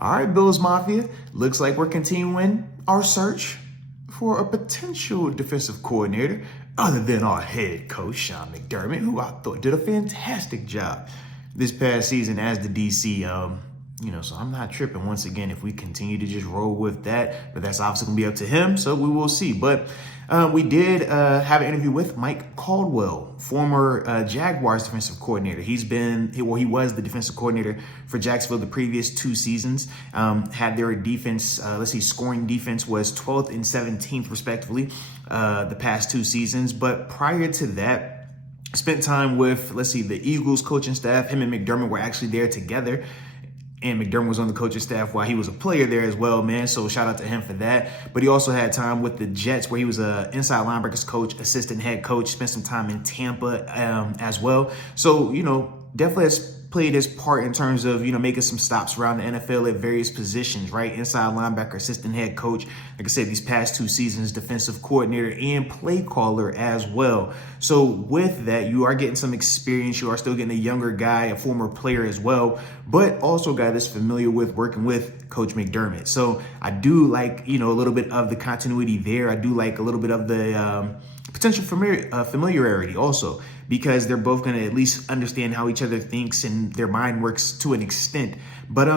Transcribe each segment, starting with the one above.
All right, Bills Mafia, looks like we're continuing our search for a potential defensive coordinator other than our head coach, Sean McDermott, who I thought did a fantastic job this past season as the DC. So I'm not tripping once again if we continue to just roll with that, but that's obviously gonna be up to him, so we will see. But we did have an interview with Mie Caldwell, former Jaguars defensive coordinator. He was the defensive coordinator for Jacksonville the previous 2 seasons. Had their defense, scoring defense was 12th and 17th respectively the past 2 seasons. But prior to that, spent time with, the Eagles coaching staff. Him and McDermott were actually there together. And McDermott was on the coaching staff while he was a player there as well, man. So shout out to him for that. But he also had time with the Jets where he was an inside linebackers coach, assistant head coach, spent some time in Tampa as well. So, definitely has played his part in terms of, making some stops around the NFL at various positions, right? Inside linebacker, assistant head coach. Like I said, these past 2 seasons, defensive coordinator and play caller as well. So with that, you are getting some experience. You are still getting a younger guy, a former player as well, but also a guy that's familiar with working with Coach McDermott. So I do like, a little bit of the continuity there. I do like a little bit of the potential familiarity also, because they're both going to at least understand how each other thinks and their mind works to an extent. But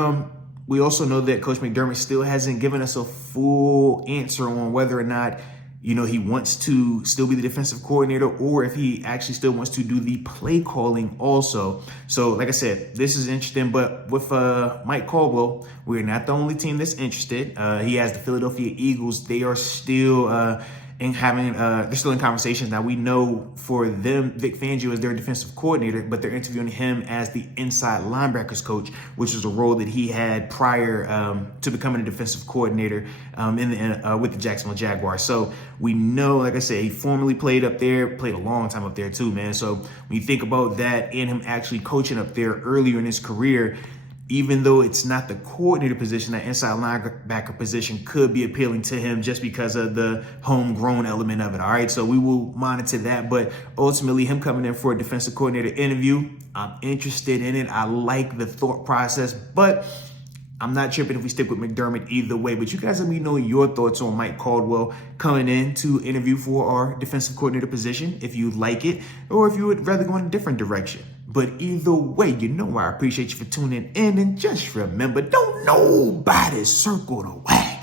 we also know that Coach McDermott still hasn't given us a full answer on whether or not, he wants to still be the defensive coordinator or if he actually still wants to do the play calling also. So like I said, this is interesting, but with Mie Caldwell, we're not the only team that's interested. He has the Philadelphia Eagles. They are still they're still in conversations. Now we know for them, Vic Fangio is their defensive coordinator, but they're interviewing him as the inside linebackers coach, which is a role that he had prior to becoming a defensive coordinator with the Jacksonville Jaguars. So we know, like I said, he formerly played up there, played a long time up there too, man. So when you think about that and him actually coaching up there earlier in his career, even though it's not the coordinator position, that inside linebacker position could be appealing to him just because of the homegrown element of it. All right, so we will monitor that. But ultimately, him coming in for a defensive coordinator interview, I'm interested in it. I like the thought process, but I'm not tripping if we stick with McDermott either way. But you guys let me know your thoughts on Mie Caldwell coming in to interview for our defensive coordinator position, if you like it, or if you would rather go in a different direction. But either way, I appreciate you for tuning in. And just remember, don't nobody circle the wagon.